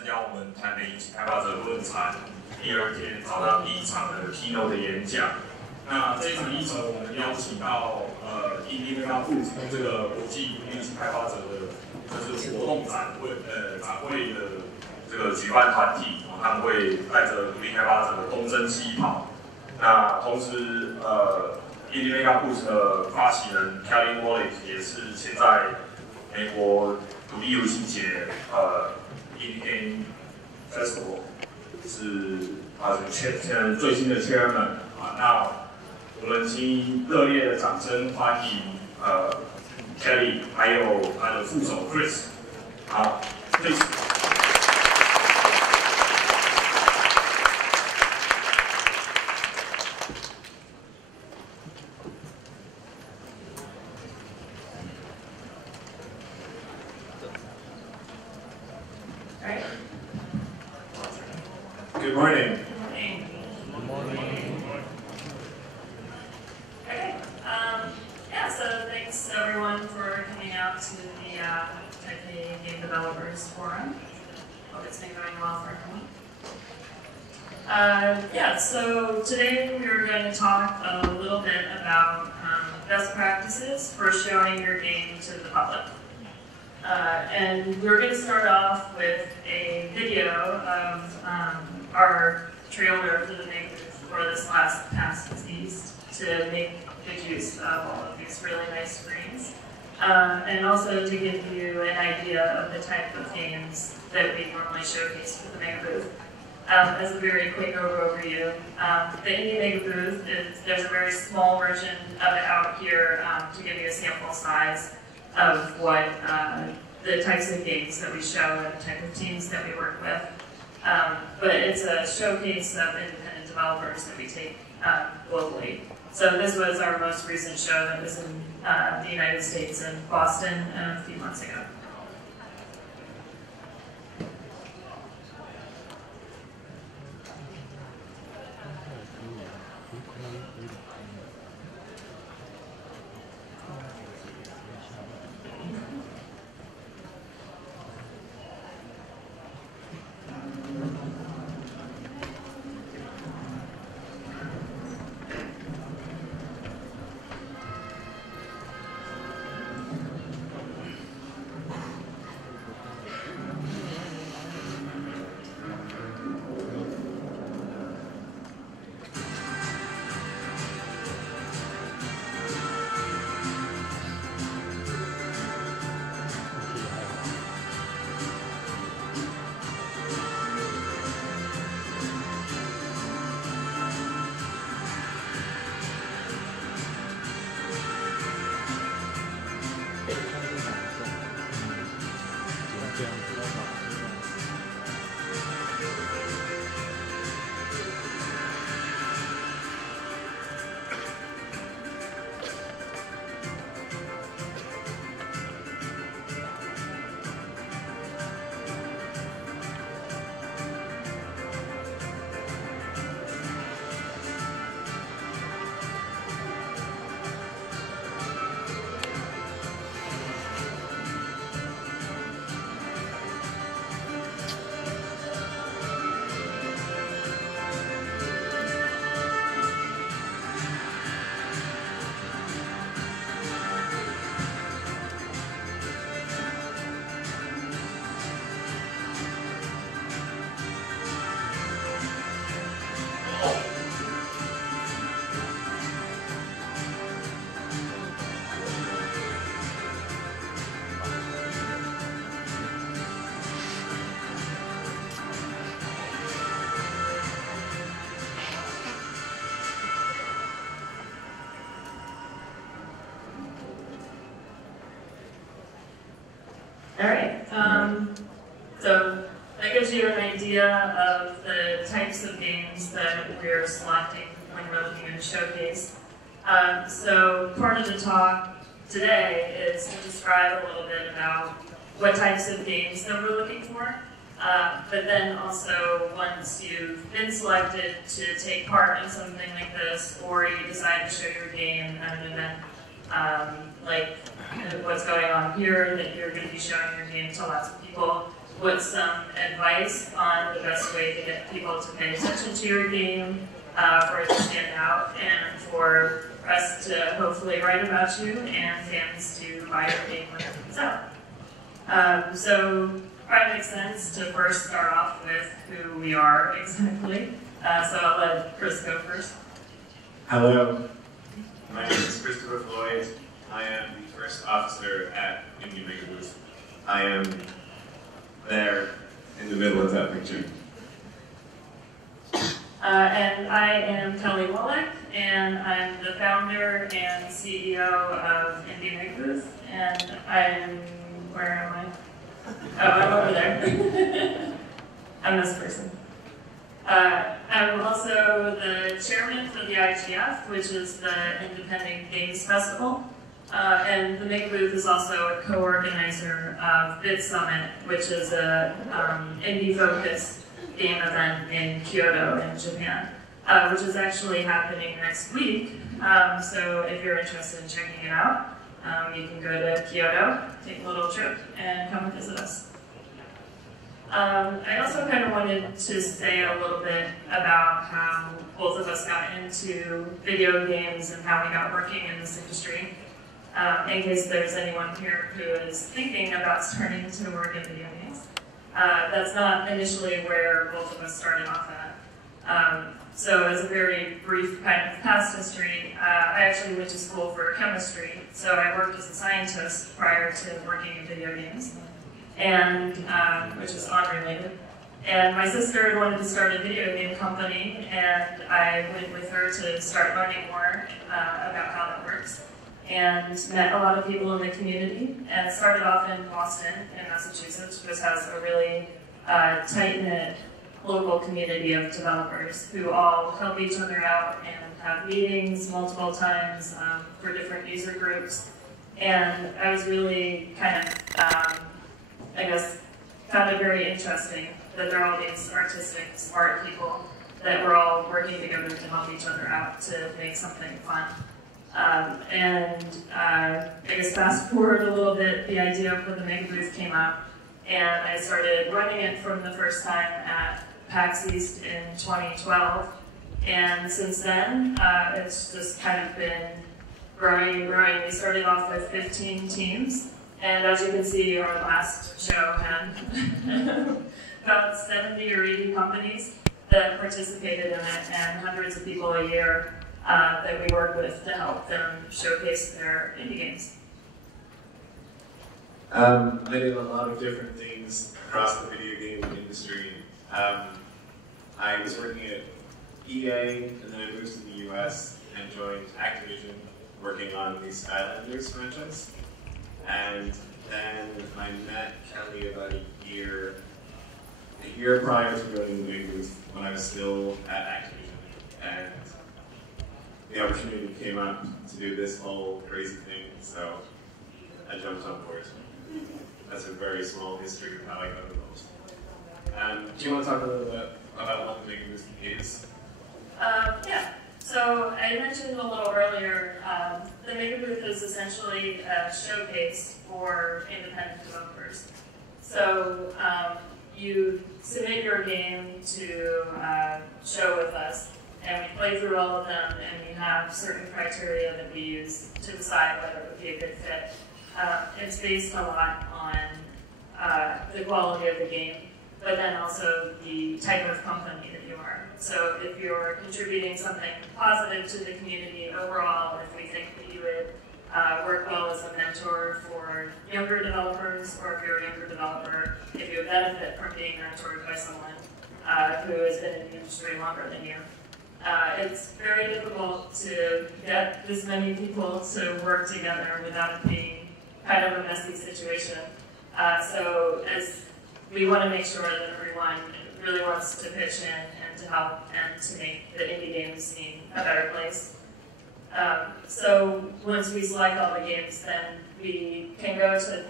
参加我们台北一起开发者论坛第2天早上第1场的 keynote 的演讲。那这场议程我们邀请到Indie MEGABOOTH 这个国际一起开发者的就是活动展会的这个举办团体，他们会带着独立开发者东征西跑。那同时Indie MEGABOOTH 的发起人 Wallick 也是现在美国独立游戏节Indie Game Festival 是最新的 chairman 那我们请热烈的掌声欢迎Kelly 还有他的副手 Chris。好 ，Chris。Good morning. Good morning. Okay. Yeah. So thanks everyone for coming out to the Taipei Game Developers Forum. Hope it's been going well for everyone. Yeah. So today we are going to talk a little bit about best practices for showing your game to the public. And we're going to start off with a video of our trailer for the MEGABOOTH for this last PAX East to make good use of all of these really nice screens. And also to give you an idea of the type of games that we normally showcase for the MEGABOOTH. As a very quick overview, the Indie MEGABOOTH there's a very small version of it out here to give you a sample size of what the types of games that we show and the type of teams that we work with. But it's a showcase of independent developers that we take globally. So this was our most recent show that was in the United States in Boston a few months ago. All right, so that gives you an idea of the types of games that we're selecting when we're looking at a showcase. So part of the talk today is to describe a little bit about what types of games that we're looking for. But then also, once you've been selected to take part in something like this, or you decide to show your game at an event like what's going on here, that you're going to be showing your game to lots of people, with some advice on the best way to get people to pay attention to your game, for it to stand out, and for press to hopefully write about you and fans to buy your game when it comes out. So probably makes sense to first start off with who we are exactly. So I'll let Chris go first. Hello, my name is Christopher Floyd. I am the first officer at Indie MEGABOOTH. I am there in the middle of that picture. And I am Kelly Wallick, and I'm the founder and CEO of Indie MEGABOOTH, and where am I? Oh, I'm over there. I'm this person. I'm also the chairman for the IGF, which is the Independent Games Festival. And the MEGABOOTH is also a co-organizer of Bit Summit, which is a indie-focused game event in Kyoto in Japan, which is actually happening next week. So if you're interested in checking it out, you can go to Kyoto, take a little trip, and come visit us. I also kind of wanted to say a little bit about how both of us got into video games and how we got working in this industry, in case there's anyone here who is thinking about starting to work in video games. That's not initially where both of us started off at. So as a very brief kind of past history, I actually went to school for chemistry, so I worked as a scientist prior to working in video games, and which is unrelated. And my sister wanted to start a video game company, and I went with her to start learning more about how that works, and met a lot of people in the community, and started off in Boston, in Massachusetts, which has a really tight-knit local community of developers who all help each other out and have meetings multiple times for different user groups. And I was really kind of, I guess, found it very interesting that there are all these artistic, smart people that were all working together to help each other out to make something fun. I guess fast forward a little bit, the idea for the MEGABOOTH came up, and I started running it from the first time at PAX East in 2012. And since then, it's just kind of been growing and growing. We started off with 15 teams, and as you can see, our last show had about 70 or 80 companies that participated in it, and hundreds of people a year that we work with to help them showcase their indie games. I did a lot of different things across the video game industry. I was working at EA, and then I moved to the US and joined Activision, working on the Skylanders franchise. And then I met Kelly about a year prior to going to the MEGABOOTH, when I was still at Activision. And the opportunity came up to do this whole crazy thing, so I jumped on board. That's a very small history of how I got involved. Do you want to talk a little bit about what the MEGABOOTH is? Yeah. So I mentioned a little earlier, the MEGABOOTH is essentially a showcase for independent developers. So you submit your game to show with us, and we play through all of them, and we have certain criteria that we use to decide whether it would be a good fit. It's based a lot on the quality of the game, but then also the type of company that you are. So if you're contributing something positive to the community overall, if we think that you would work well as a mentor for younger developers, or if you're a younger developer, if you would benefit from being mentored by someone who has been in the industry longer than you. It's very difficult to get this many people to work together without it being kind of a messy situation. So as we want to make sure that everyone really wants to pitch in and to help and to make the indie games scene a better place. So once we select all the games, then we can go to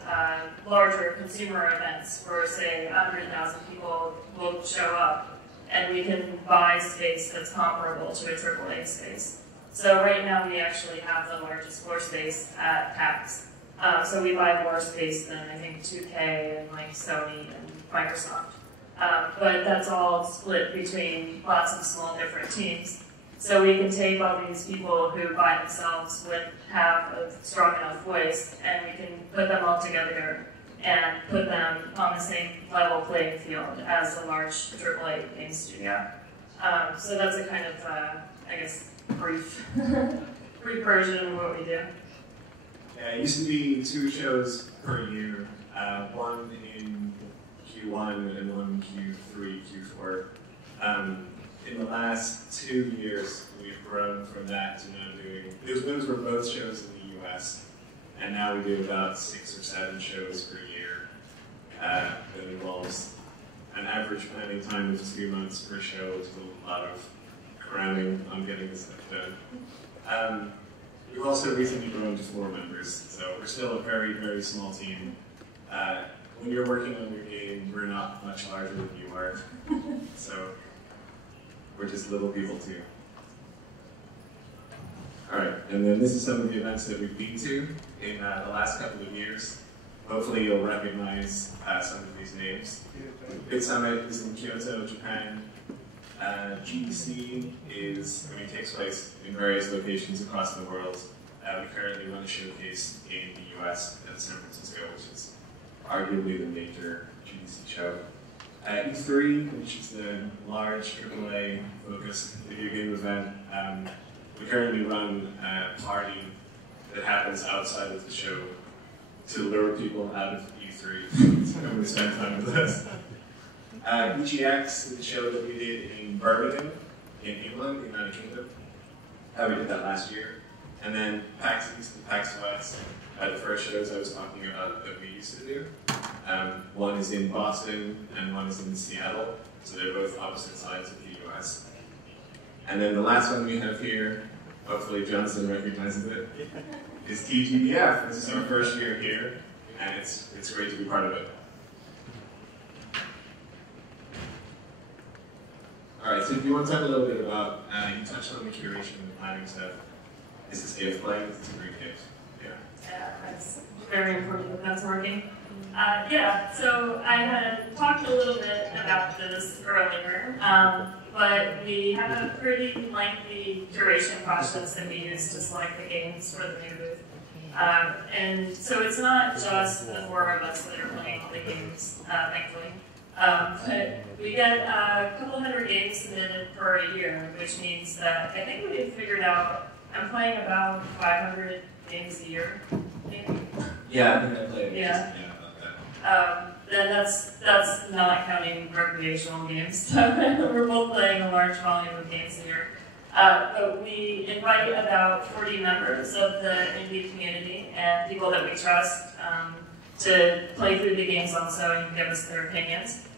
larger consumer events where, say, 100,000 people will show up, and we can buy space that's comparable to a AAA space. So right now we actually have the largest floor space at PAX. So we buy more space than I think 2K and like Sony and Microsoft. But that's all split between lots of small different teams. So we can take all these people who by themselves wouldn't have a strong enough voice, and we can put them all together and put them on the same level playing field as a large AAA game studio. So that's a kind of, I guess, brief version of what we do. Yeah, it used to be 2 shows per year, one in Q1 and one Q3, Q4. In the last 2 years, we've grown from that to now doing, those were both shows in the US, and now we do about 6 or 7 shows per year. That involves an average planning time of 2 months per show, with a lot of cramming on getting this stuff done. We've also recently grown to 4 members, so we're still a very, very small team. When you're working on your game, we're not much larger than you are, so we're just little people too. All right, and then this is some of the events that we've been to in the last couple of years. Hopefully you'll recognize some of these names. Big Summit is in Kyoto, Japan. GDC takes place in various locations across the world. We currently run a showcase in the US at San Francisco, which is arguably the major GDC show. E3, which is the large AAA focused video game event, we currently run a party that happens outside of the show to lure people out of E3 to come and spend time with us. EGX is the show that we did in Birmingham, in England, the United Kingdom. We did that last year. And then PAX East and PAX West, the first shows I was talking about that we used to do. One is in Boston and one is in Seattle, so they're both opposite sides of the US. And then the last one we have here, hopefully Johnson recognizes it, is TGDF. This is our first year here, and it's great to be part of it. All right, so if you want to talk a little bit about, you touched on the curation and the planning stuff. Is this gift playing? It's a great gift. Yeah, that's very important that that's working. Yeah, so I had talked a little bit about this earlier, but we have a pretty lengthy curation process that we use to select the games for the Megabooth. And so it's not just the 4 of us that are playing all the games, thankfully. But we get a couple hundred games submitted per year, which means that I think we've figured out, I'm playing about 500 games a year, maybe. Yeah, I think I played yeah. About that. Then that's not counting recreational games. So we're both playing a large volume of games a year. But we invite about 40 members of the indie community and people that we trust to play through the games also and give us their opinions.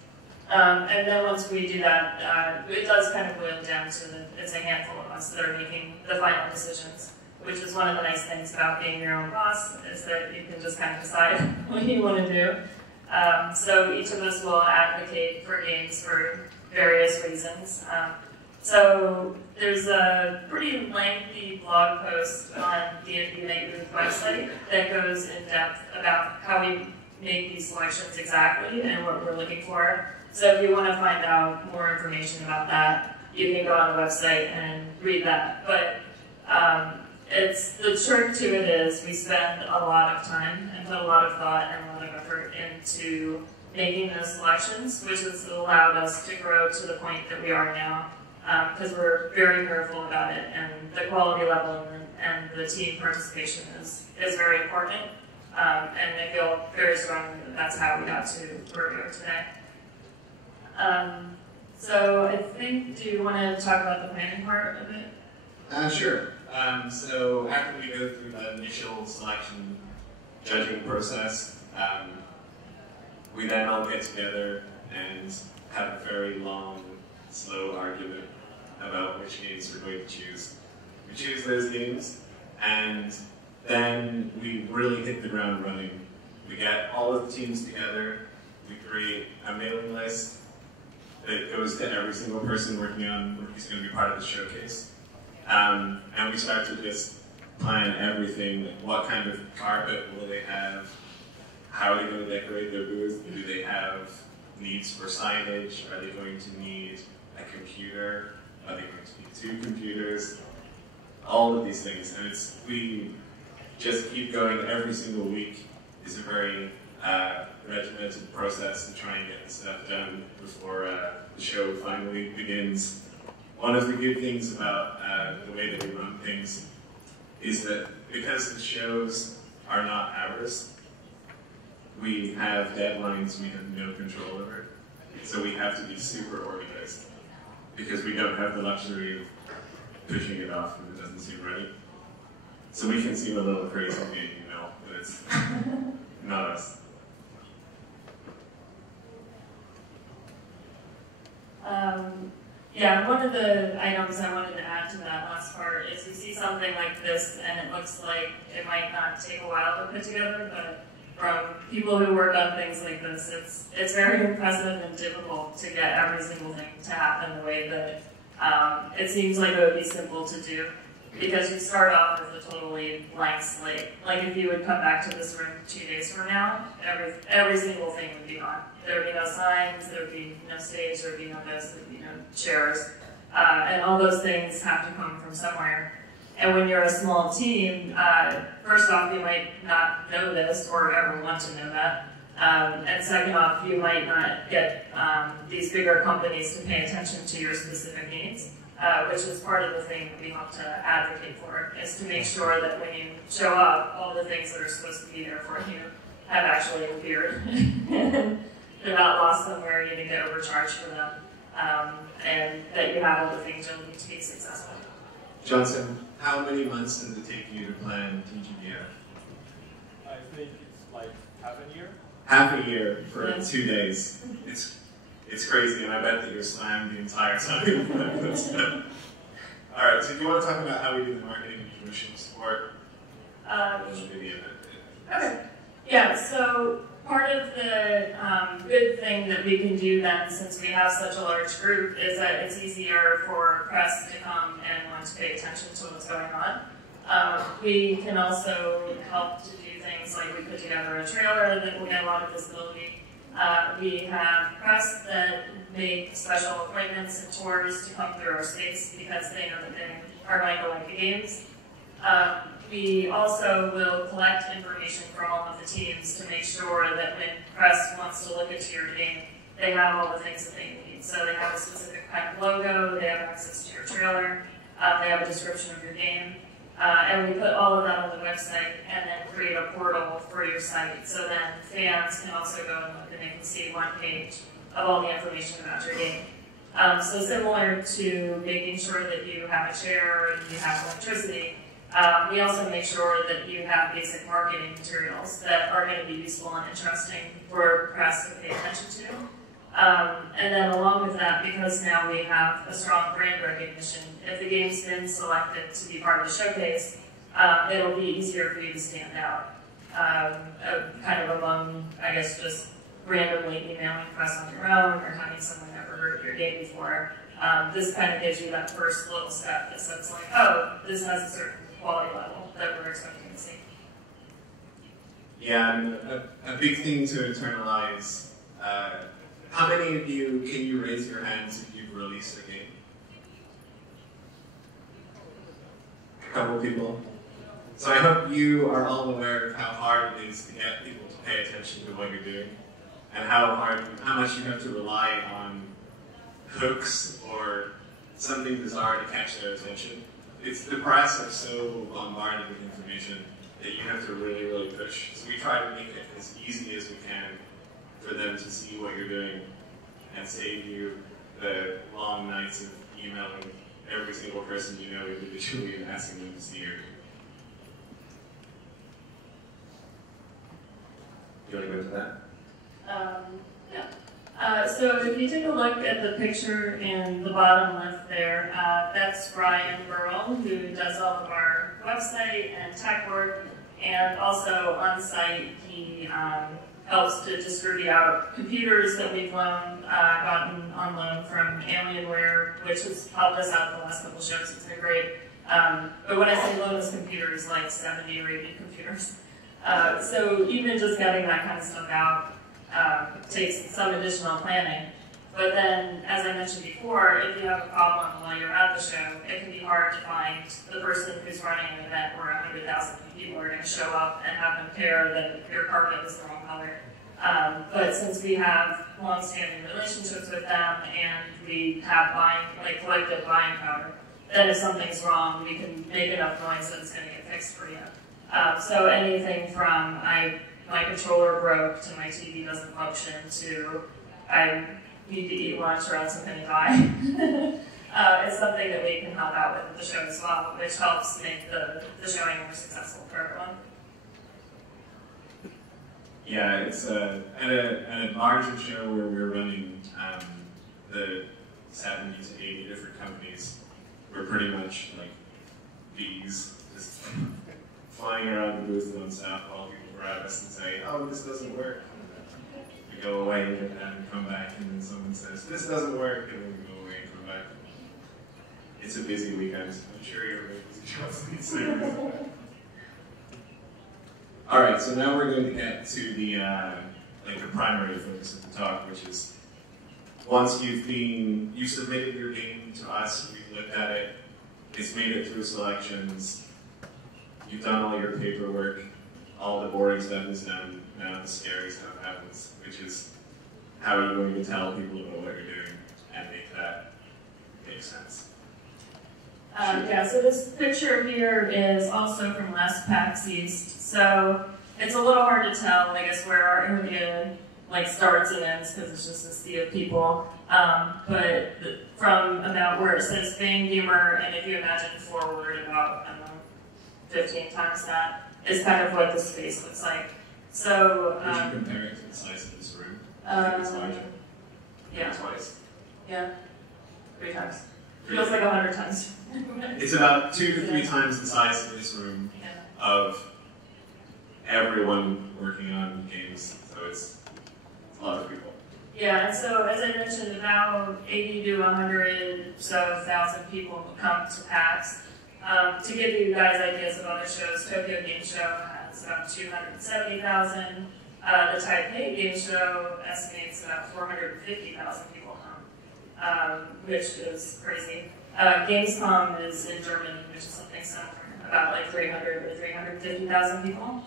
And then once we do that, it does kind of boil down to it's a handful of us that are making the final decisions, which is one of the nice things about being your own boss, is that you can just kind of decide what you want to do. So each of us will advocate for games for various reasons. So there's a pretty lengthy blog post on the Indie MEGABOOTH website that goes in depth about how we make these selections exactly and what we're looking for. So if you want to find out more information about that, you can go on the website and read that. But the trick to it is we spend a lot of time and put a lot of thought and a lot of effort into making those selections, which has allowed us to grow to the point that we are now. Because we're very careful about it, and the quality level and the team participation is very important. And I feel very strongly that that's how we got to where we are today. So I think, do you want to talk about the planning part of it? Sure. So after we go through the initial selection judging process, we then all get together and have a very long, slow argument about which games we're going to choose. We choose those games, and then we really hit the ground running. We get all of the teams together, we create a mailing list that goes to every single person working on who's going to be part of the showcase. And we start to just plan everything. What kind of carpet will they have? How are they going to decorate their booth? Do they have needs for signage? Are they going to need a computer? Are they going to need 2 computers? All of these things. And we just keep going every single week. It's a very regimented process to try and get the stuff done before the show finally begins. One of the good things about the way that we run things is that because the shows are not ours, we have deadlines we have no control over. So we have to be super organized because we don't have the luxury of pushing it off when it doesn't seem ready. So we can seem a little crazy via email, but it's not us. Yeah, one of the items I wanted to add to that last part is you see something like this and it looks like it might not take a while to put together, but from people who work on things like this, it's very impressive and difficult to get every single thing to happen the way that it seems like it would be simple to do. Because you start off with a totally blank slate. Like if you would come back to this room 2 days from now, every single thing would be gone. There would be no signs, there would be no stage, there would be no this, there would be no chairs. And all those things have to come from somewhere. And when you're a small team, first off, you might not know this or ever want to know that. And second off, you might not get these bigger companies to pay attention to your specific needs. Which is part of the thing that we have to advocate for, is to make sure that when you show up, all the things that are supposed to be there for you have actually appeared. They're not lost somewhere, you didn't get overcharged for them, and that you have all the things you'll need to be successful. Johnson, how many months does it take you to plan TGDF? I think it's like half a year. Half a year for 2 days. It's crazy, and I bet that you're slammed the entire time. All right, so do you want to talk about how we do the marketing and promotion support? Okay. Yeah, so part of the good thing that we can do then, since we have such a large group, is that it's easier for press to come and want to pay attention to what's going on. We can also help to do things like we put together a trailer that will get a lot of visibility. We have press that make special appointments and tours to come through our space because they know that they are going to like the games. We also will collect information from all of the teams to make sure that when press wants to look into your game, they have all the things that they need. So they have a specific kind of logo, they have access to your trailer, they have a description of your game. And we put all of that on the website and then create a portal for your site. So then fans can also go and look and they can see one page of all the information about your game. So similar to making sure that you have a chair and you have electricity, we also make sure that you have basic marketing materials that are going to be useful and interesting for press to pay attention to. And then along with that, because now we have a strong brand recognition, if the game's been selected to be part of the showcase, it'll be easier for you to stand out. Kind of among, I guess, just randomly emailing press on your own or having someone never heard of your game before. This kind of gives you that first little step that says like, oh, this has a certain quality level that we're expecting to see. Yeah, and a big thing to internalize. How many of you, can you raise your hands if you've released a game? A couple people. So I hope you are all aware of how hard it is to get people to pay attention to what you're doing, and how much you have to rely on hooks or something bizarre to catch their attention. The press are so bombarded with information that you have to really, really push. So we try to make it as easy as we can for them to see what you're doing and save you the long nights of emailing every single person you know individually and asking them to see your game. Do you want to go into that? Yeah. So if you take a look at the picture in the bottom left there, that's Ryan Burrell, who does all of our website and tech work, and also on site he helps to distribute out computers that we've gotten on loan from Alienware, which has helped us out the last couple shows. It's been great. But when I say low-ness computers, like 70 or 80 computers. So even just getting that kind of stuff out takes some additional planning. But then, as I mentioned before, if you have a problem while you're at the show, it can be hard to find the person who's running an event where 100,000 people are going to show up and have them care that your carpet is the wrong color. But since we have long-standing relationships with them and we have collective buying power, then if something's wrong, we can make enough noise that it's going to get fixed for you. So anything from my controller broke to my TV doesn't function to I need to eat lunch or else I'm going to die. It's something that we can help out with the show as well, which helps make the showing more successful for everyone. Yeah, it's at a larger show where we're running the 70 to 80 different companies. We're pretty much like bees, just flying around the booth non-stop while people grab us and say, oh, this doesn't work. We go away and come back, and then someone says, this doesn't work, and then we go away and come back. It's a busy weekend. I'm sure you're very busy, Chelsea. All right, so now we're going to get to the primary focus of the talk, which is once you've submitted your game to us, we've looked at it, it's made it through selections, you've done all your paperwork, all the boring stuff is done, now the scary stuff happens, which is how are you going to tell people about what you're doing and make that make sense? Yeah, so this picture here is also from last PAX East. So it's a little hard to tell, I guess, where our area starts and ends because it's just a sea of people. But from about where it says Fame Gamer, and if you imagine forward about, 15 times that, is kind of what the space looks like. So would you compare it to the size of this room? I think it's larger. Yeah. Twice. Yeah. 3 times. Feels like 100 times. It's about 2 to 3 times the size of this room of everyone working on games, so it's a lot of people. Yeah, and so as I mentioned, about 80 to 100 thousand people come to PAX. To give you guys ideas of other shows, Tokyo Game Show has about 270,000. The Taipei Game Show estimates about 450,000 people come, which is crazy. Gamescom is in Germany, which is something similar, about 300 or 350,000 people.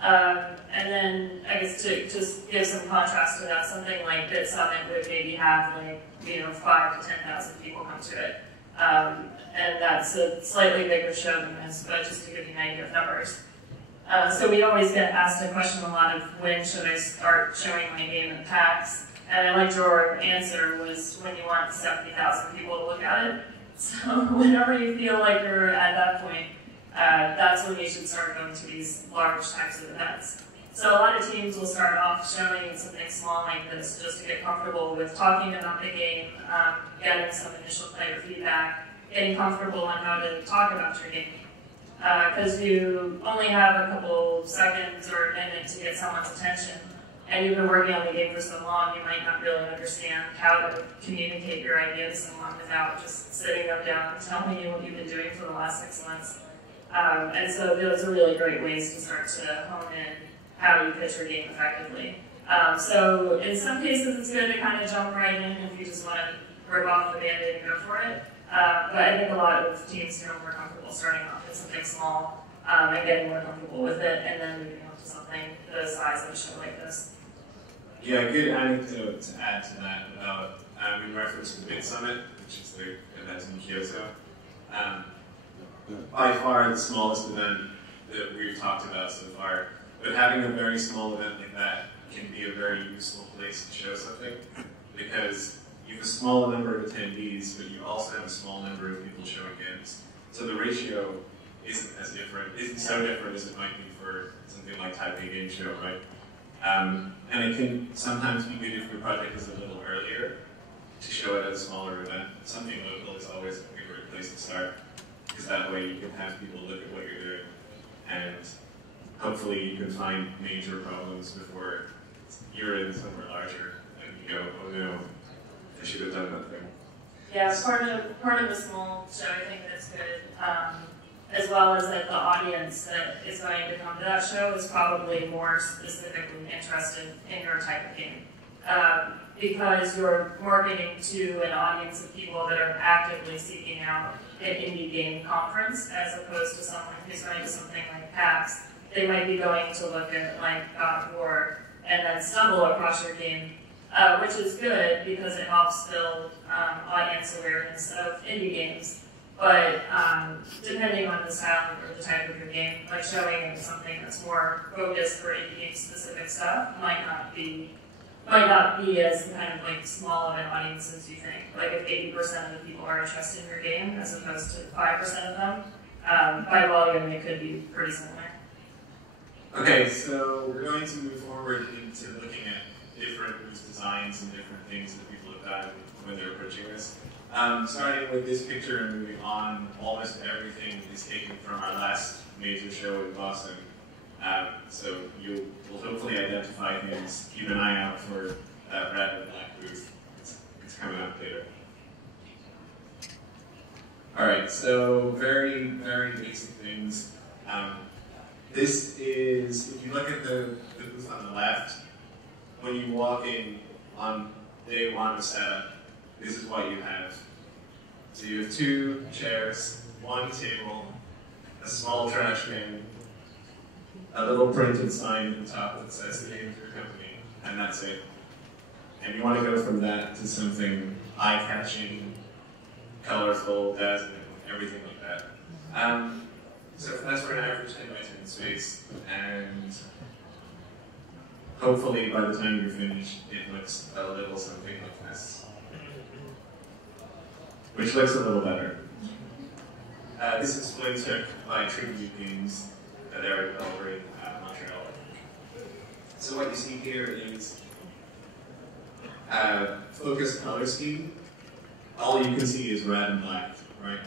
And then, I guess to just give some contrast to that, something like Bit Summit would maybe have 5 to 10,000 people come to it. And that's a slightly bigger show than this, but just to give you an idea of numbers. So we always get asked a question a lot of when should I start showing my game at PAX? And I liked your answer was when you want 70,000 people to look at it. So whenever you feel like you're at that point, that's when you should start going to these large types of events. So a lot of teams will start off showing something small like this just to get comfortable with talking about the game, getting some initial player feedback, getting comfortable on how to talk about your game. Because you only have a couple seconds or a minute to get someone's attention, and you've been working on the game for so long, you might not really understand how to communicate your idea to someone without just sitting them down and telling you what you've been doing for the last 6 months. And so those are really great ways to start to hone in how you pitch your game effectively. So in some cases, it's good to kind of jump right in if you just want to rip off the Band-Aid and go for it. But I think a lot of teams feel more comfortable starting off with something small and getting more comfortable with it, and then moving on to something the size of a show like this. Yeah, a good anecdote to add to that about, in reference to the Bit Summit, which is the event in Kyoto. By far the smallest event that we've talked about so far, but having a very small event like that can be a very useful place to show something, because you have a small number of attendees, but you also have a small number of people showing games. So the ratio isn't so different as it might be for something like Taipei Game Show, right? And it can sometimes be good if your project is a little earlier to show it at a smaller event. Something local is always a great place to start, because that way you can have people look at what you're doing, and hopefully you can find major problems before you're in somewhere larger and you go, oh no, I should have done that thing. Yeah, part of the small show, I think that's good, as well as that the audience that is going to come to that show is probably more specifically interested in your type of game. Because you're marketing to an audience of people that are actively seeking out an indie game conference, as opposed to someone who's going to something like PAX. They might be going to look at like God of War and then stumble across your game, which is good because it helps build audience awareness of indie games. But depending on the style or the type of your game, like showing them something that's more focused for indie game specific stuff might not be as kind of like small of an audience as you think. Like if 80% of the people are interested in your game as opposed to 5% of them, by volume it could be pretty similar. Okay, so we're going to move forward into looking at different booth designs and different things that people have done when they're approaching this. Starting with this picture and moving on, almost everything is taken from our last major show in Boston. So you will hopefully identify things. Keep an eye out for that red and black booth. It's coming up later. Alright, so very, very basic things. This is, if you look at the booth on the left, when you walk in on day one of setup, this is what you have. So you have 2 chairs, 1 table, a small trash can, a little printed sign at the top that says the name of your company, and that's it. And you want to go from that to something eye-catching, colorful, dazzling, everything like that. So that's for an average 10 by 10 space, and hopefully by the time you're finished, it looks a little something like this. Which looks a little better. This is Floyd by Tribute Games that they're developer in Montreal. So what you see here is focused color scheme. All you can see is red and black, right?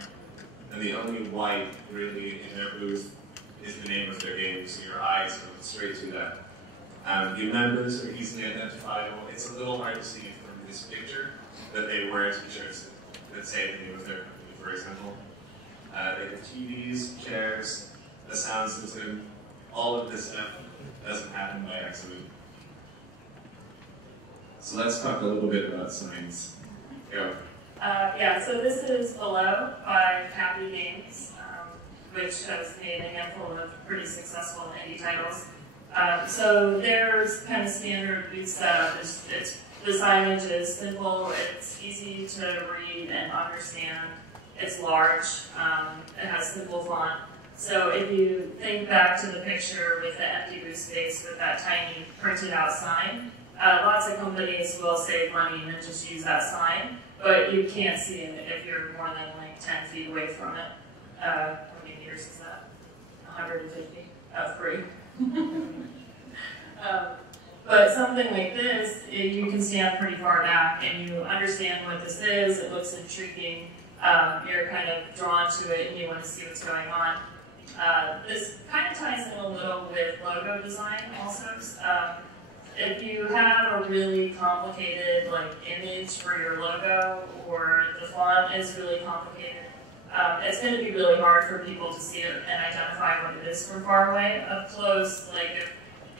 And the only white really in their booth is the name of their game, so your eyes go straight to that. The members are easily identifiable. It's a little hard to see from this picture that they wear t-shirts that say the name of their company, for example. They have TVs, chairs, a sound system. All of this stuff doesn't happen by accident. So let's talk a little bit about signs. Go. Yeah, so this is Below by Happy Games, which has made a handful of pretty successful indie titles. So there's kind of standard booth setup. The signage is simple, it's easy to read and understand, it's large, it has simple font. So if you think back to the picture with the empty booth space with that tiny printed out sign, lots of companies will save money and just use that sign, but you can't see it if you're more than like 10 feet away from it. How many meters is that? 150? Free. But something like this, you can stand pretty far back and you understand what this is, it looks intriguing, you're kind of drawn to it and you want to see what's going on. This kind of ties in a little with logo design also. If you have a really complicated image for your logo, or the font is really complicated, it's going to be really hard for people to see it and identify what it is from far away. Up close, if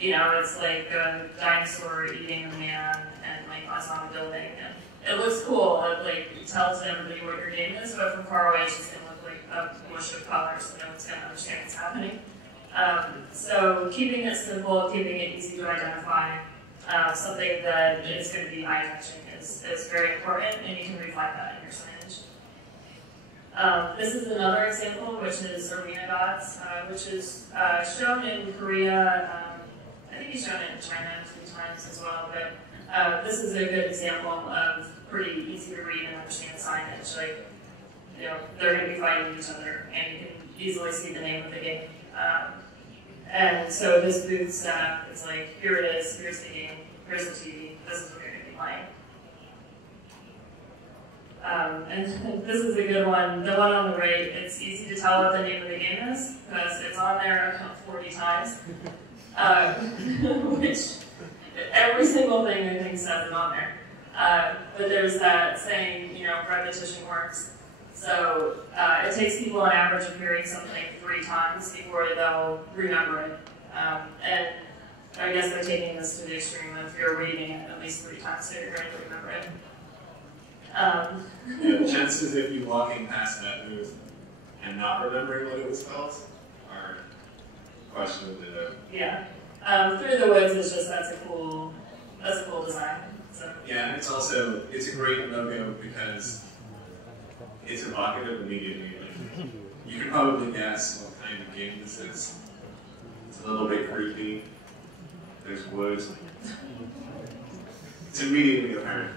it's like a dinosaur eating a man and us on a building, and it looks cool. It tells everybody what your game is, but from far away, it's just going to look like a mush of colors, so no one's going to understand what's happening. So keeping it simple, keeping it easy to identify, something that is going to be eye-catching is very important, and you can reflect that in your signage. This is another example, which is Arena Dots, which is shown in Korea. I think he's shown it in China a few times as well, but this is a good example of pretty easy to read and understand signage. They're going to be fighting each other, and you can easily see the name of the game. And so this booth setup, it's here it is, here's the game, here's the TV, this is what you're going to be playing. And this is a good one. The one on the right, it's easy to tell what the name of the game is, because it's on there about 40 times. Which every single thing I think says it on there. But there's that saying, you know, repetition works. So it takes people an average of hearing something 3 times before they'll remember it. And I guess they're taking this to the extreme. If you're reading it at least 3 times, so you're going to remember it. Yeah, chances of you walking past that booth and not remembering what it was called are questionably low. Yeah. Through the Woods is just that's a cool design. So. Yeah, and it's a great logo because it's evocative immediately. Like, you can probably guess what kind of game this is. It's a little bit creepy. There's wood. It's immediately apparent.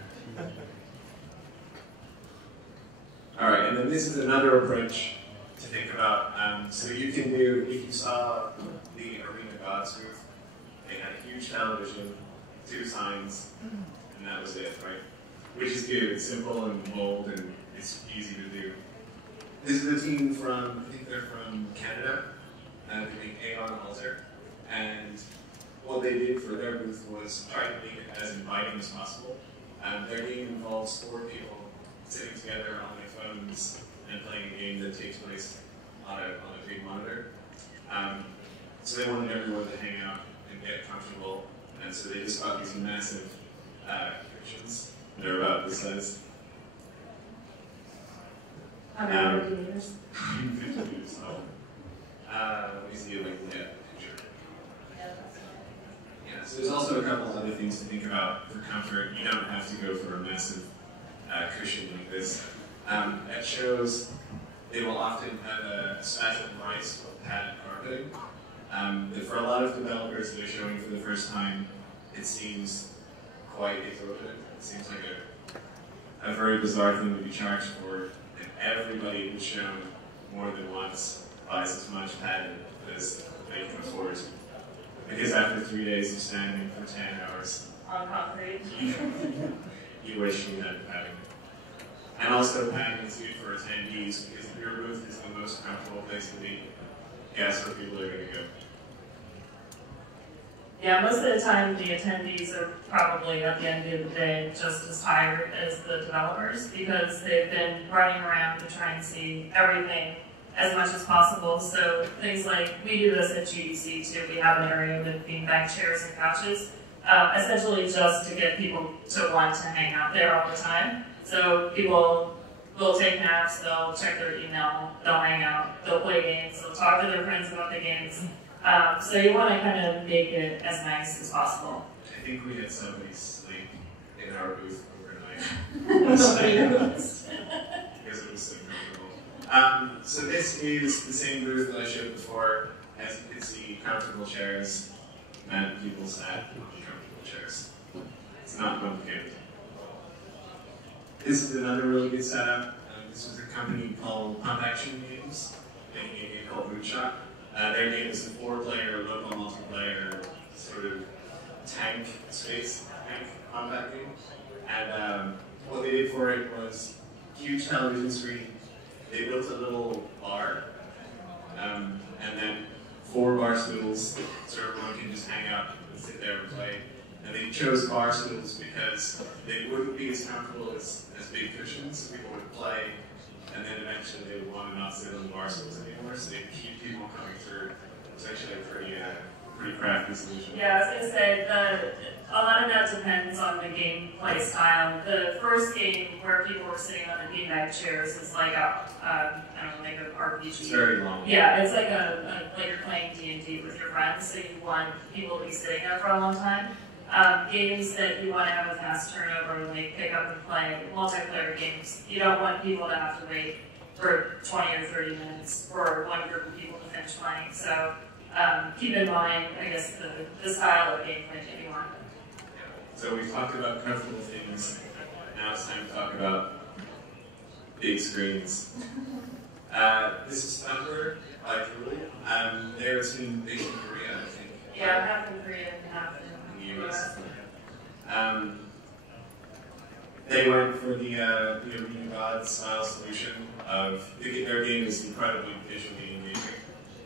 All right, and then this is another approach to think about. So you can do, if you saw the Arena Gods booth, they had a huge television, 2 signs, and that was it, right? Which is good. It's simple and bold, and it's easy to do. This is a team from, I think they're from Canada, they make Aeon Alter, and what they did for their booth was try to make it as inviting as possible. Their game involves 4 people sitting together on their phones and playing a game that takes place on a big monitor. So they wanted everyone to hang out and get comfortable, and so they just got these massive cushions. They're about this size. How many meters? 50 meters tall. Let me see if I can get a picture. Yeah, so there's also a couple other things to think about for comfort. You don't have to go for a massive cushion like this. At shows, they will often have a special device called padded carpeting. For a lot of developers that are showing for the first time, it seems quite exorbitant. It seems like a very bizarre thing to be charged for, and everybody who's shown more than once buys as much padding as they can afford. Because after 3 days of standing for 10 hours on concrete, you wish you had padding. And also padding is good for attendees because if your booth is the most comfortable place to be, guess where people are going to go. Yeah, most of the time the attendees are probably at the end of the day just as tired as the developers because they've been running around to try and see everything as much as possible. So things like, we do this at GDC too, we have an area with beanbag chairs and couches, essentially just to get people to want to hang out there all the time. So people will take naps, they'll check their email, they'll hang out, they'll play games, they'll talk to their friends about the games. So you want to kind of make it as nice as possible. I think we had somebody sleep in our booth overnight. Because it was so comfortable. So this is the same booth that I showed before. As you can see, comfortable chairs, and people sat in comfortable chairs. It's not complicated. This is another really good setup. This was a company called Pump Action Games, making a game called Moonshot. Their game is a 4-player, local multiplayer, sort of tank combat game. And what they did for it was huge television screen. They built a little bar, and then 4 bar stools, so everyone can just hang out and sit there and play. And they chose bar stools because they wouldn't be as comfortable as big cushions, so people would play, and then eventually they would want to not sit on the bar stools anymore, so they'd keep people coming through. It's actually a pretty crafty solution. Yeah, I was going to say, a lot of that depends on the gameplay style. The first game where people were sitting on the beanbag chairs is like I don't know, like an RPG. It's very long. Yeah, it's like like you're playing D&D with your friends, so you want people to be sitting there for a long time. Games that you want to have a fast turnover, like pick up and play, multiplayer games. You don't want people to have to wait for 20 or 30 minutes for one group of people to finish playing. So keep in mind, I guess, the style of gameplay that you want. So we've talked about comfortable things. Now it's time to talk about big screens. This is Thumper by Julie. They're based in Korea, I think. Yeah, half in Korea and half in the US. They went for the Arena Gods style solution of their game is incredibly visually engaging,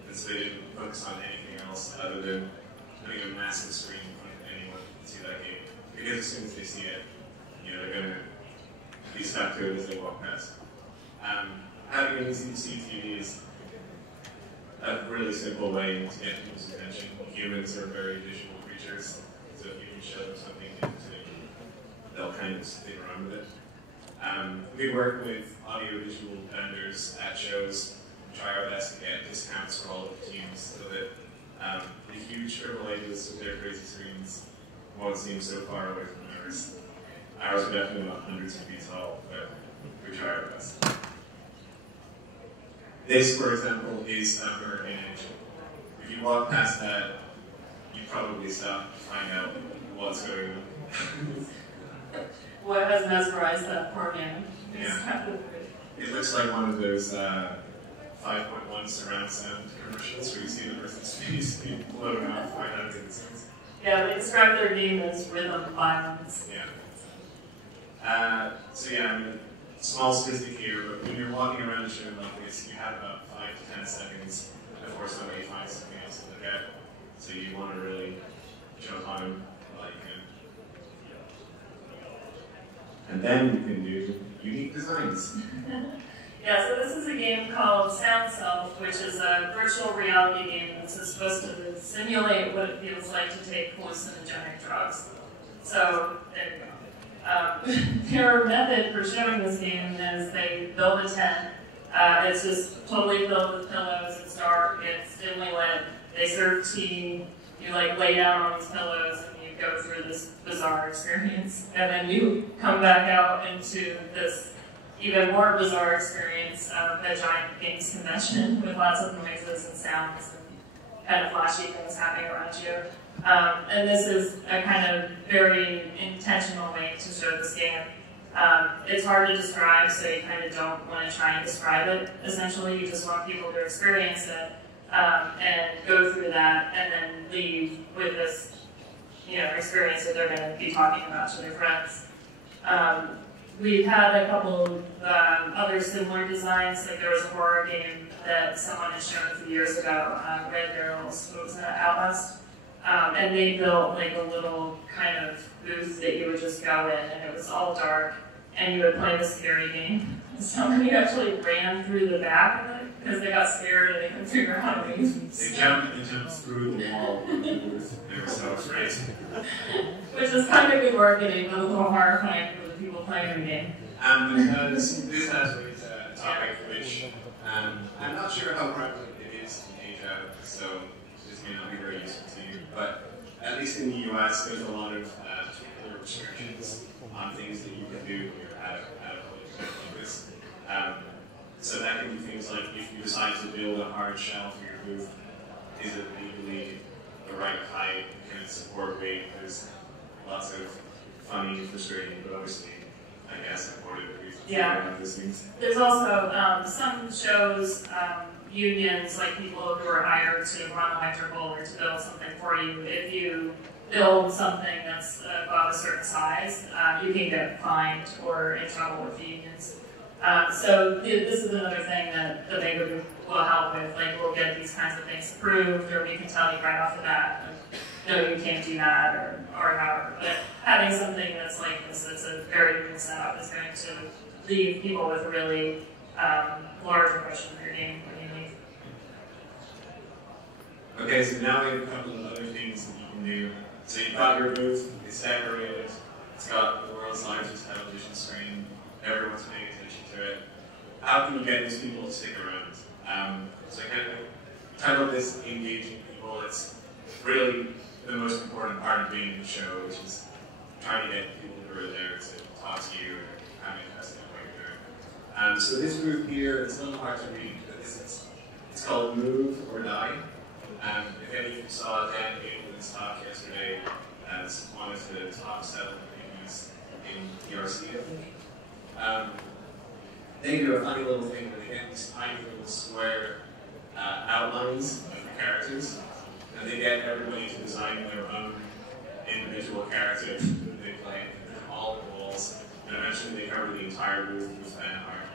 and so they didn't focus on anything else other than putting a massive screen in front of anyone to see that game. Because as soon as they see it, they're going to be stuck to it as they walk past. Having an easy CTV is a really simple way to get people's attention. Humans are very visual creatures, so if you can show them something interesting, they'll kind of stick around with it. We work with audiovisual vendors at shows, try our best to get discounts for all of the teams so that the huge AAA booths with their crazy screens won't seem so far away from ours. Ours are definitely not hundreds of feet tall, but we try our best. This, for example, is Hurricane Edge. If you walk past that, you probably stop to find out what's going on. What has mesmerized that poor man? Yeah. It looks like one of those 5.1 surround sound commercials where you see the person's face being blown off by that distance. Yeah, they describe their game as rhythm violence. Yeah. So yeah, I mean, small statistic here, but when you're walking around a show like this, you have about 5 to 10 seconds before somebody finds something else to look at. So you want to really jump on them while you can. And then you can do unique designs. Yeah, so this is a game called Sound Self, which is a virtual reality game that's supposed to simulate what it feels like to take hallucinogenic drugs. So there you go. Their method for showing this game is they build a tent. It's just totally filled with pillows. It's dark. It's dimly lit. They serve tea. You lay down on these pillows and you go through this bizarre experience, and then you come back out into this even more bizarre experience of a giant games convention with lots of noises and sounds and kind of flashy things happening around you. And this is a kind of very intentional way to show this game. It's hard to describe, so you kind of don't want to try and describe it. Essentially, you just want people to experience it and go through that, and then leave with this, experience that they're going to be talking about to their friends. We've had a couple of other similar designs. Like there was a horror game that someone had shown a few years ago, Red Barrels, what was that, Outlast? And they built a little kind of booth that you would just go in, and it was all dark, and you would play the scary game. Somebody actually ran through the back of it because they got scared and they couldn't figure out how to leave. They jumped through the wall of the booth. They were so afraid. Which is kind of good marketing, but a little horrifying for the people playing the game. Because this has raised a topic which I'm not sure how prevalent it is in Asia, so this may not be very useful to you, but at least in the US, there's a lot of particular restrictions on things that you can do when you're at a public event like this. So that can be things like if you decide to build a hard shell for your booth, is it legally the right height? Can it support weight? There's lots of funny, frustrating, but obviously, I guess, important reasons for those things. There's also some shows, unions, like people who are hired to run electrical or to build something for you. If you build something that's above a certain size, you can get fined or in trouble with the unions. So this is another thing that the MEGABOOTH will help with. We'll get these kinds of things approved, or we can tell you right off the bat, no, you can't do that, or however. But having something that's like this, that's a very good setup, is going to leave people with a really large impression of your game when you leave. Okay, so now we have a couple of other things that you can do. So you've got your booth, it's decorated, it's got the world's largest television screen, everyone's paying attention to it. How can you get these people to stick around? So I kind of titled this Engaging People. It's really the most important part of being in the show, which is trying to get people who are there to talk to you and kind of invest in what you're doing. So this group here, it's a little hard to read, but it's called Move or Die. If any of you saw Dan Ableman's talk yesterday, as one of the top 7 reviews in TRC, I think. They do a funny little thing where they get these tiny little square outlines of the characters, and they get everybody to design their own individual character that they play all the walls, and eventually they cover the entire booth with fan art.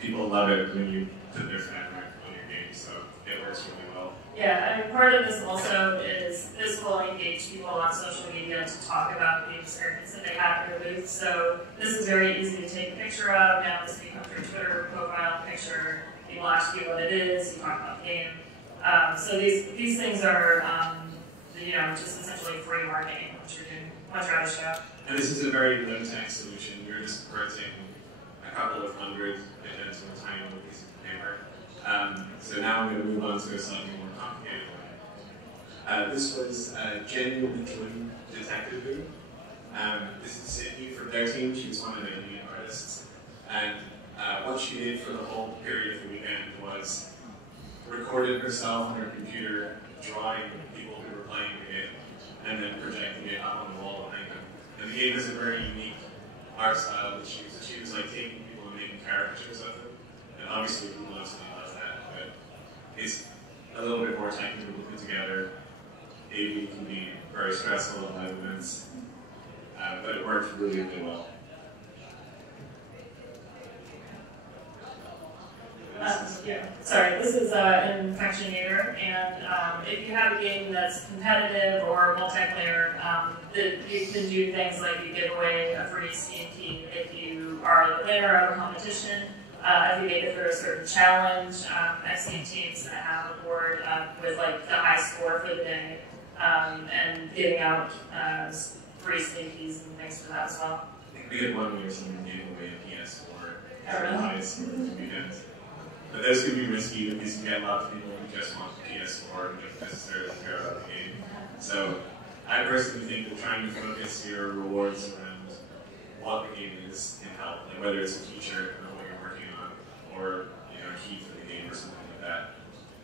People love it when you put their fan art on your game, so it works really well. Yeah, I mean, part of this also is this will engage people on social media to talk about the experience that they have in their booth. So this is very easy to take a picture of. Now this becomes your Twitter profile picture. People ask you what it is. You talk about the game. So these things are, just essentially free marketing, which you're doing much rather show. And this is a very low-tech solution. We're just printing a couple of hundred items on a tiny little piece of paper. So now I'm going to move on to a slightly more complicated way. This was a genuinely clean detective booth. This is Sydney from their team. She was one of the lead artists. And what she did for the whole period of the weekend was recorded herself on her computer, drawing people who were playing the game, and then projecting it up on the wall behind them. And the game has a very unique art style that she uses. She was like taking people and making caricatures of them. And obviously Google absolutely does that, but it's a little bit more technical to put together. Maybe it can be very stressful at live events, but it worked really, really well. Sorry, this is an Infectionator, and if you have a game that's competitive or multiplayer, you can do things like you give away a free Steam key if you are the winner of a competition. If you make it through a certain challenge, I've seen teams that have a board with like the high score for the day, and giving out free Steam keys and things for that as well. I think we had one where someone gave away a PS4 for the highest score of the weekend. But those could be risky because you get a lot of people who just want the PS4 and don't necessarily care about the game. So I personally think that trying to focus your rewards around what the game is can help. Like whether it's a t-shirt or what you're working on, or a key for the game or something like that,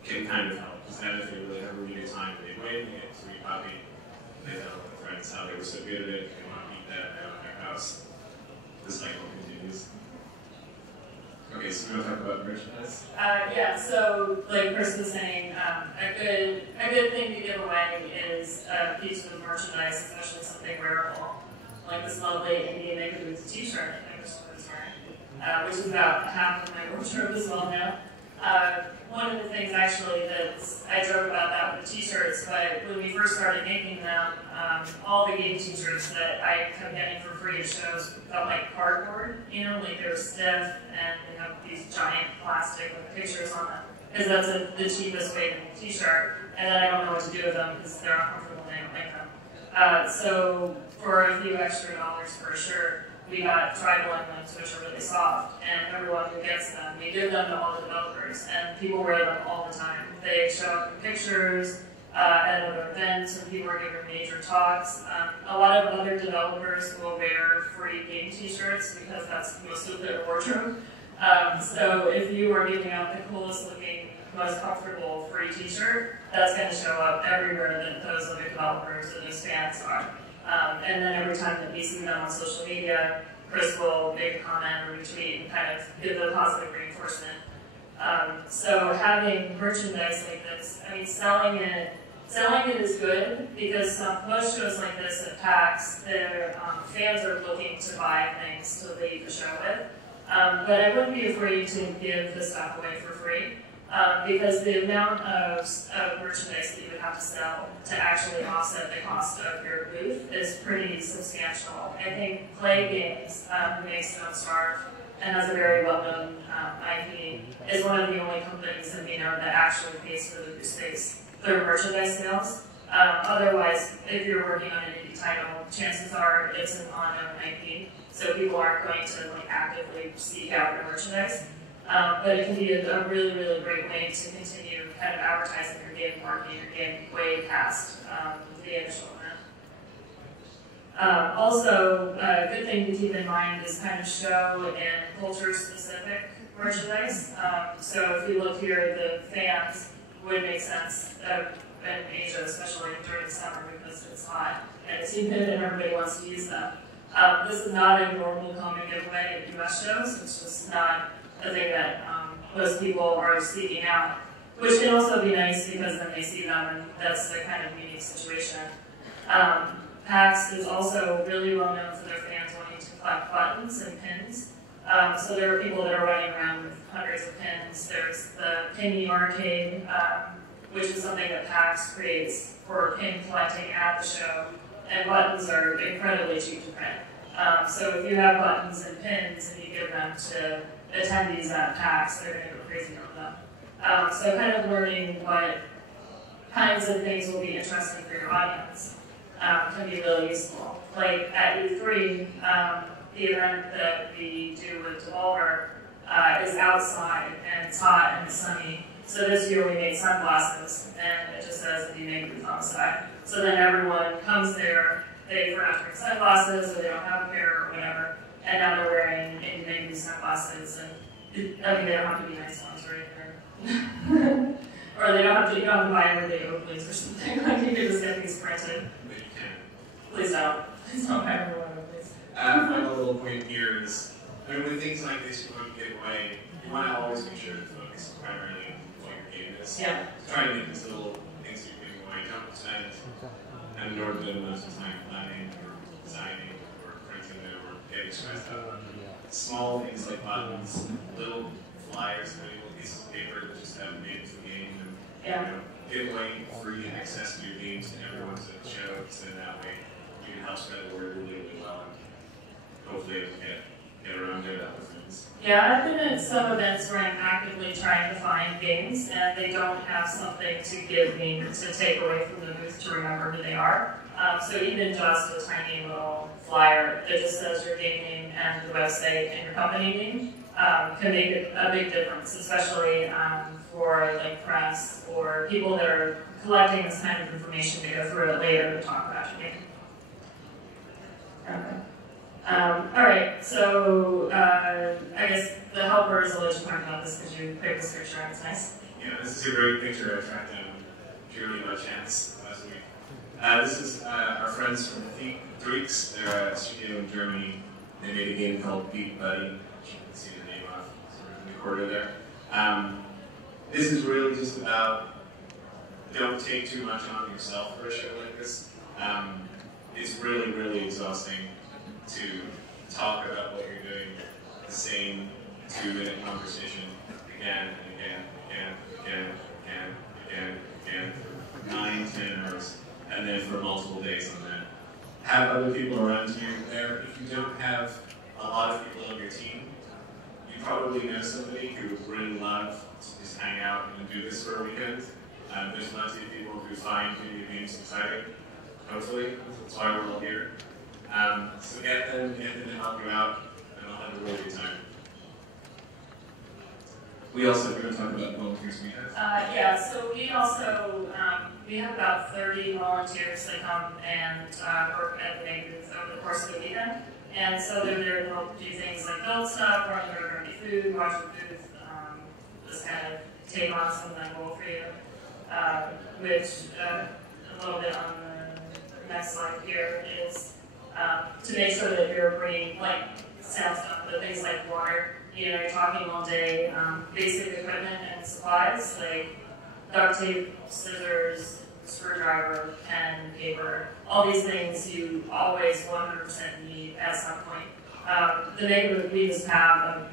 can kind of help. Because then if they really have a really good time, they win, they get a free copy, they tell their friends how they were so good at it, they want to beat that out in their house. The cycle continues. Okay, so we're going to talk about merchandise? So like Chris was saying, a good thing to give away is a piece of merchandise, especially something wearable, like this lovely Indie MEGABOOTH t-shirt I just was wearing, which is about half of my wardrobe as well now. One of the things actually that I joke about that with the t-shirts, but when we first started making them, all the game t-shirts that I kept getting for free at shows felt like cardboard, like they're stiff and they have these giant plastic with pictures on them, because that's the cheapest way to make a t-shirt, and then I don't know what to do with them because they're uncomfortable and I don't make them. So for a few extra dollars per shirt, we got tribal emblems, which are really soft, and everyone who gets them, we give them to all the developers, and people wear them all the time. They show up in pictures at other events, when people are giving major talks. A lot of other developers will wear free game t-shirts because that's most of their wardrobe. So if you are giving out the coolest looking, most comfortable free t-shirt, that's going to show up everywhere that those other developers or those fans are. And then every time that we see them on social media, Chris will make a comment or retweet and kind of give the positive reinforcement. So having merchandise like this, selling it is good because most shows like this at PAX, their fans are looking to buy things to leave the show with. But I wouldn't be afraid to give the stuff away for free. Because the amount of merchandise that you would have to sell to actually offset the cost of your booth is pretty substantial. I think Play Games, who makes Don't Starve and has a very well-known IP, is one of the only companies that we know that actually pays for the booth space through merchandise sales. Otherwise, if you're working on an indie title, chances are it's an unknown IP, so people aren't going to actively seek out your merchandise. But it can be a really, really great way to continue kind of advertising your game, marketing your game way past the initial event. Also, a good thing to keep in mind is kind of show and culture-specific merchandise. So if you look here, the fans would make sense in Asia, especially during summer because it's hot and it's humid and everybody wants to use them. This is not a normal common giveaway at US shows. It's just not a thing that most people are seeking out, which can also be nice because then they see them and that's the kind of unique situation. PAX is also really well known for their fans wanting to collect buttons and pins. So there are people that are running around with hundreds of pins. There's the Penny Arcade, which is something that PAX creates for pin collecting at the show. And buttons are incredibly cheap to print. So if you have buttons and pins and you give them to attendees at PAX, they're going to go crazy over them. So kind of learning what kinds of things will be interesting for your audience can be really useful. Like at E3, the event that we do with Devolver is outside and it's hot and it's sunny. So this year we made sunglasses and it just says Indie MEGABOOTH on the side. So then everyone comes there, they forgot to bring sunglasses or they don't have a pair or whatever, and now they're wearing Indie MEGABOOTH sunglasses. And I mean, they don't have to be nice ones, right? Or they don't have to, you don't have to buy everything Oakleys or something. Like you can just get these printed. But you can. Please don't. Please don't buy everyone Oakleys. Final little point here is, I mean, when things like this you want to give away, you want to always make sure to focus primarily on what your game is. Yeah. Try to make these little things you're giving away. Don't spend an inordinate amount of time planning or designing or printing them or getting stressed out. Small things like buttons, little flyers, little pieces of paper that just have names of the game, and give away free access to your games to everyone to show, so that way you can help spread the word really, really well, and hopefully get around there to other things. Yeah, I've been at some events where I'm actively trying to find games, and they don't have something to give me to take away from the booth to remember who they are. So even just a tiny little flyer that just says your game name and the website and your company name can make a big difference, especially for like press or people that are collecting this kind of information to go through it later to talk about your game. Okay. All right, so I guess the helpers will let you talk about this because you picked this picture and it's nice. Yeah, this is a great picture I tracked down purely by chance last week. This is our friends from Freaks. They're a studio in Germany. They made a game called Beat Buddy, which you can see the name of sort of in the corner there. This is really just about don't take too much on yourself for a show like this. It's really, really exhausting to talk about what you're doing, the same 2-minute conversation again and again for 9-10 hours, and then for multiple days on that. Have other people around you there. If you don't have a lot of people on your team, you probably know somebody who would really love to just hang out and do this for a weekend. There's plenty of people who find video games exciting, hopefully. That's why we're all here. So get them to help you out, and I'll have a really good time. We also are going to talk about the volunteers we have. Yeah, so we also, we have about 30 volunteers that come and work at the MEGABOOTH over the course of the weekend. And so they're there to help do things like build stuff, run their dirty food, watch the booth, just kind of take on some of that role for you. Which, a little bit on the next slide here is to make sure that you're bringing, like, sound stuff, but things like water. You know, you're talking all day, basic equipment and supplies, like duct tape, scissors, screwdriver, pen, paper, all these things you always 100% need at some point. The MEGABOOTH, we just have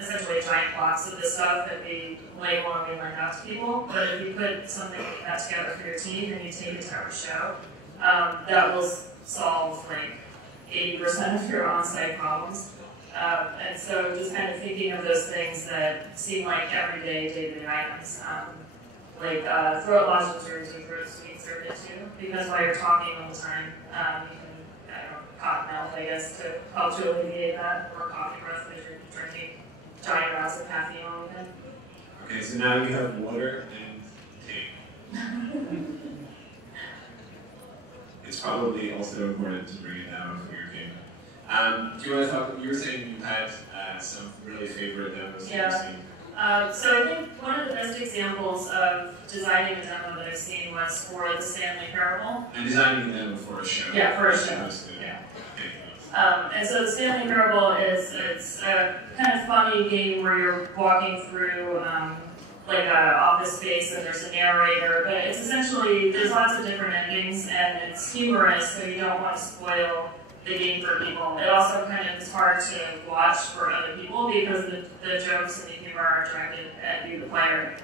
essentially a giant box of this stuff that we label and we lend out to people, but if you put something like that together for your team and you take it to our show, that will solve like 80% of your on-site problems. And so just kind of thinking of those things that seem like everyday, day-to-day items, like throat lozenges or throat sweets are good too, because while you're talking all the time, you can, I don't know, cotton mouth, I guess, to help to alleviate that, or coffee breath if you're drinking giant amounts of caffeine all weekend. Okay, so now you have water and tape. It's probably also important to bring it down for your game. Do you want to talk? You were saying you had some really favorite demos that you've seen. So I think one of the best examples of designing a demo that I've seen was for the Stanley Parable. And designing a demo for a show. Yeah, for a show. Yeah. And so the Stanley Parable it's a kind of funny game where you're walking through like an office space and there's a narrator, but it's essentially, there's lots of different endings and it's humorous, so you don't want to spoil the game for people. It also kind of is hard to watch for other people because the jokes and the humor are directed at you, the player.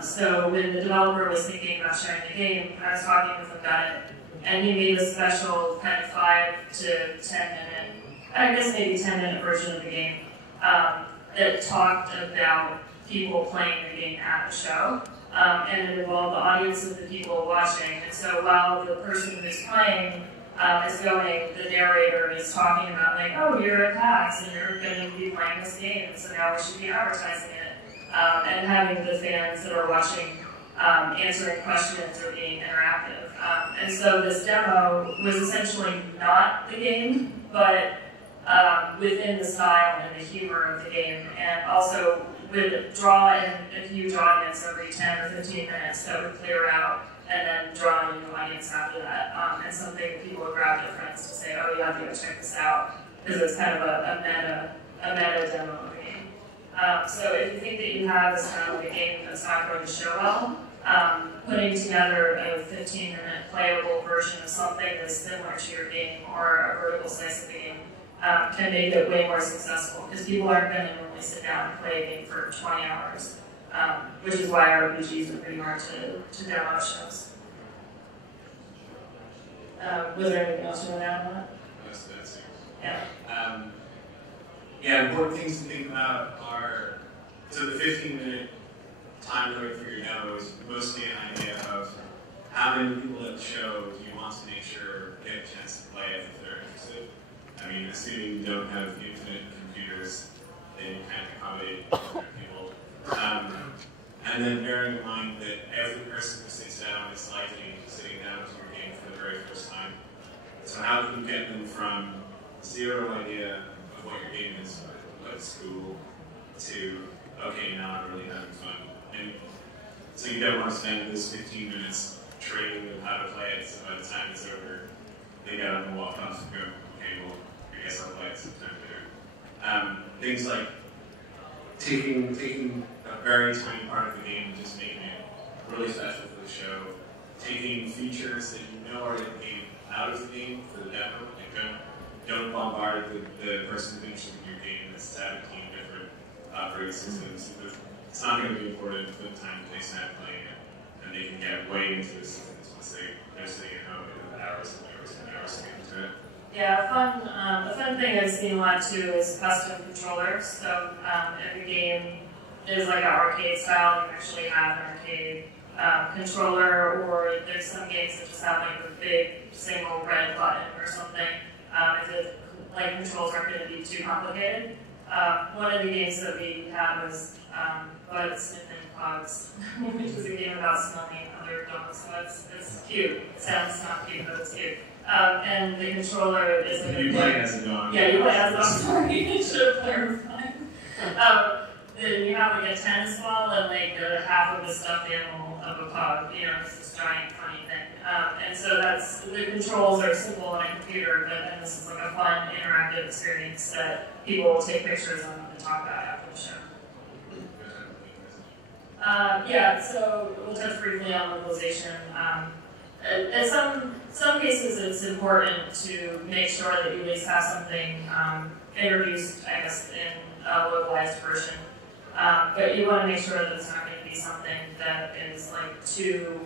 So when the developer was thinking about sharing the game, I was talking with him about it, and he made a special kind of 5 to 10 minute, I guess maybe 10-minute version of the game that talked about people playing the game at the show. And it involved the audience of the people watching. And so while the person who's playing is going, the narrator is talking about like, oh, you're at PAX and you're going to be playing this game, so now we should be advertising it. And having the fans that are watching answering questions or being interactive. And so this demo was essentially not the game, but within the style and the humor of the game, and also would draw in a huge audience every 10 or 15 minutes that would clear out, and then draw a new audience after that. And something that people would grab their friends to say, oh, you have to go check this out, because it's kind of a meta demo of the game. So if you think that you have this kind of like a game that's not going to show well, putting together a 15-minute playable version of something that's similar to your game or a vertical slice of the game can make it way more successful, because people aren't going to normally sit down and play a game for 20 hours, which is why RPGs are pretty hard to demo at shows. Was there anything else you want to add on that? That's it. Yeah. Yeah, important things to think about are, so the 15-minute time limit for your demo is mostly an idea of how many people at the show do you want to make sure get a chance to play it if they're interested. I mean, assuming you don't have infinite computers, then you can't accommodate different people. And then bearing in mind that every person who sits down is likely sitting down to your game for the very first time. So how can you get them from zero idea of what your game is, what's cool, to, okay, now I'm really having fun. And so you don't want to spend this 15 minutes training them how to play it, so by the time it's over, they get up and walk off and go, okay, well, I guess I'll play it sometime later. Things like taking a very tiny part of the game and just making it really special for the show, taking features that you know are in the game out of the game for the demo, like don't bombard the person who's interested in your game with 17 different operating systems. It's not going to be important for the time that they spend playing it, and they can get way into the systems once they're sitting at home and hours and hours and hours to get into it. Yeah, a fun thing I've seen a lot too is custom controllers. So every game is like an arcade style. You actually have an arcade controller, or there's some games that just have like a big single red button or something. If it, like, controls aren't going to be too complicated. One of the games that we had was Bud Sniffing Pugs, which is a game about smelling other dogs. So it's cute. It sounds not cute, but it's cute. And the controller is like you play as a dog. Yeah, you play as a dog. Sorry, I should have clarified. Then you have like a tennis ball and like half of the stuffed animal of a pug. You know, it's this giant funny thing. And so the controls are simple on a computer, but then this is like a fun interactive experience that people will take pictures of and talk about after the show. Yeah, so we'll touch briefly on localization. In some cases, it's important to make sure that you at least have something introduced, I guess, in a localized version. But you want to make sure that it's not going to be something that is like too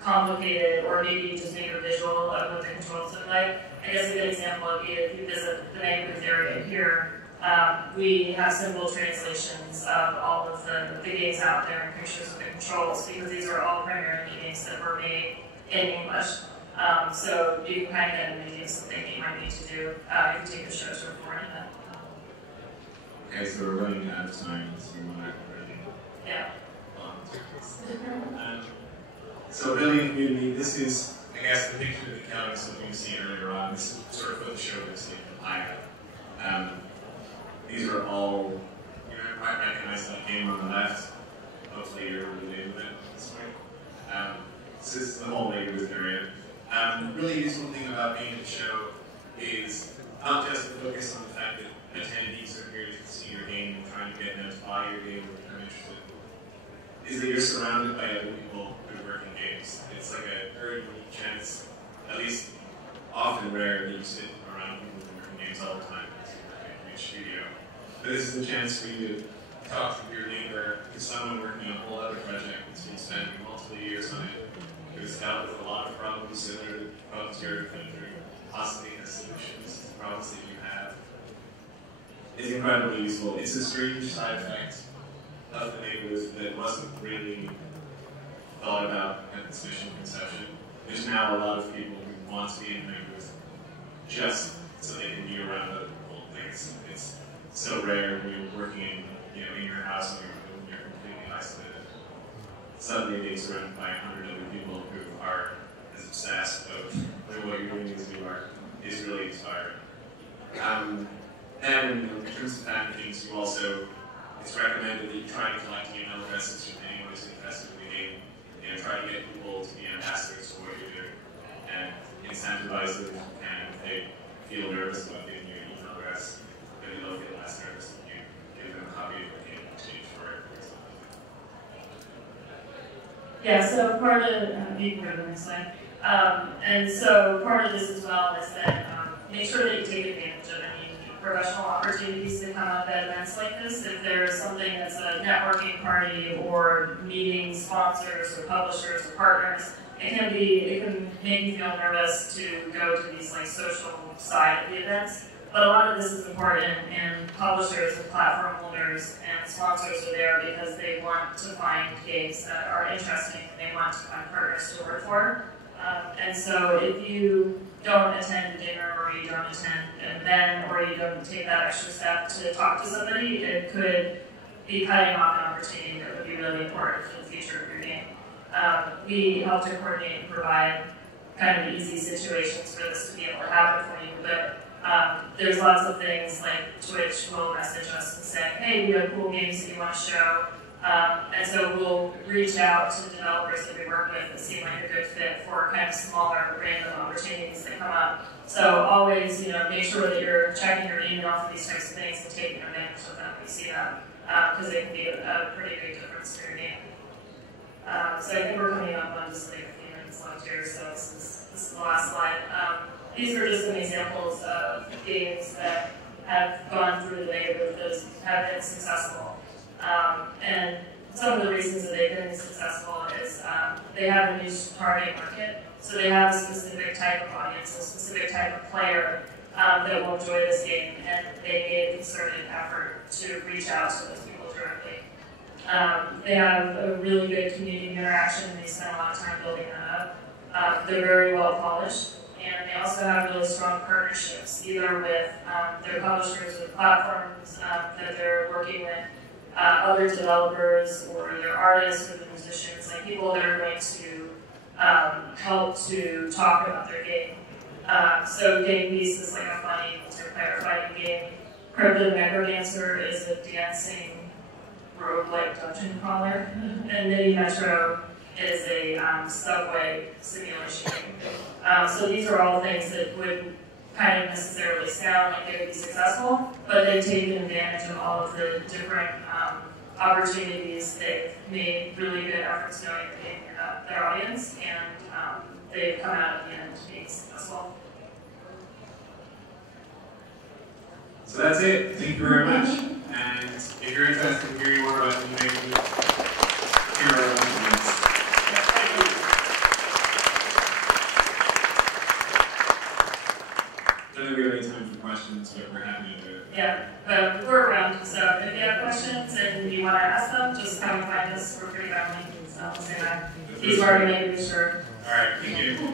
complicated, or maybe just make a visual of what the controls look like. I guess a good example would be if you visit the Megabooth area here, we have simple translations of all of the games out there and pictures of the controls, because these are all primarily games that were made in English. So you can kind of get an idea of something that you might need to do if you take the show to report in that. Okay, so we're running out of time, so we want to really Yeah. So building a community, this is, I guess, the picture that Kelly was looking to see earlier on. This is sort of what the show was seeing I have. These are all, you might recognize that game on the left. Hopefully you're related with it this way. This is the whole Megabooth area. The really useful thing about being at the show is not just to focus on the fact that attendees are here to see your game and trying to get them to buy your game or become interested, is that you're surrounded by other people who work in games. It's like a very unique chance, at least often rare, that you sit around people who work in games all the time in your studio. But this is a chance for you to talk to your neighbor to someone working on a whole other project that's been spending multiple years on it, who's dealt with a lot of problems similar to problems you're encountering, possibly has solutions to the problems that you have. It's incredibly useful. It's a strange side effect of the neighborhood that wasn't really thought about at its initial conception. There's now a lot of people who want to be in the neighborhood just so they can be around other people. Like it's so rare when you're working in your house and you're completely isolated. Suddenly being surrounded by 100 other people who are as obsessed with what you're doing as you are is really inspiring. And in terms of packagings, it's recommended that you try to collect email addresses from anyone who's interested in the game, and try to get people to be ambassadors for what you're doing, and incentivize them if you can. If they feel nervous about giving you an email address, maybe they'll feel less nervous if you give them a copy of the game in exchange for it, for example. Yeah, so part of you can go to the next slide. And so part of this as well is that make sure that you take advantage of any professional opportunities that come up at events like this. If there's something that's a networking party or meeting sponsors or publishers or partners, it can make you feel nervous to go to these like social side of the events. But a lot of this is important, and publishers and platform holders and sponsors are there because they want to find games that are interesting and they want to find partners to work for. And so if you don't attend a dinner or you don't attend an event or you don't take that extra step to talk to somebody, it could be cutting off an opportunity that would be really important for the future of your game. We help to coordinate and provide kind of easy situations for this to be able to happen for you, but there's lots of things like Twitch will message us and say, hey, we have cool games that you want to show. And so we'll reach out to the developers that we work with that seem like a good fit for kind of smaller random opportunities that come up. So always, make sure that you're checking your email for these types of things and taking advantage of them when you see them, because it can be a pretty big difference for your game. So I think we're coming up on just like a few minutes left here, so this is the last slide. These are just some examples of games that have gone through the neighborhood that have been successful. And some of the reasons that they've been successful is they have a niche target market, so they have a specific type of audience, a specific type of player that will enjoy this game, and they made a concerted effort to reach out to those people directly. They have a really good community interaction, and they spend a lot of time building that up. They're very well polished, and they also have really strong partnerships, either with their publishers or platforms that they're working with, other developers or their artists or the musicians, like people that are going to help to talk about their game. So Game Beast is like a funny multiplayer fighting game. Crypto Necrodancer is a dancing roguelike dungeon crawler, and Mini Metro is a subway simulation game. So these are all things that would kind of necessarily sound like they would be successful, but they've taken advantage of all of the different opportunities. They've made really good efforts knowing their audience, and they've come out at the end being successful. So that's it. Thank you very much. And if you're interested in hearing more about Indie MEGABOOTH, here are a bunch of links. I don't think we have any time for questions, but we're happy to do it. Yeah, but we're around, so if you have questions and you want to ask them, just come and find us. We're pretty friendly, so I'll say that. He's already made it, sure. All right, thank you.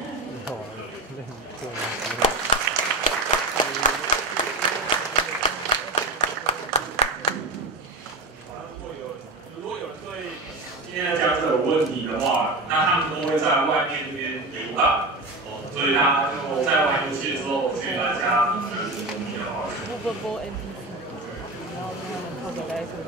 今天讲者有问题的话，那他们都会在外面那边留档，所以他就在玩游戏的时候去大家提问题的话。不播 NPC，然后他们透过Day2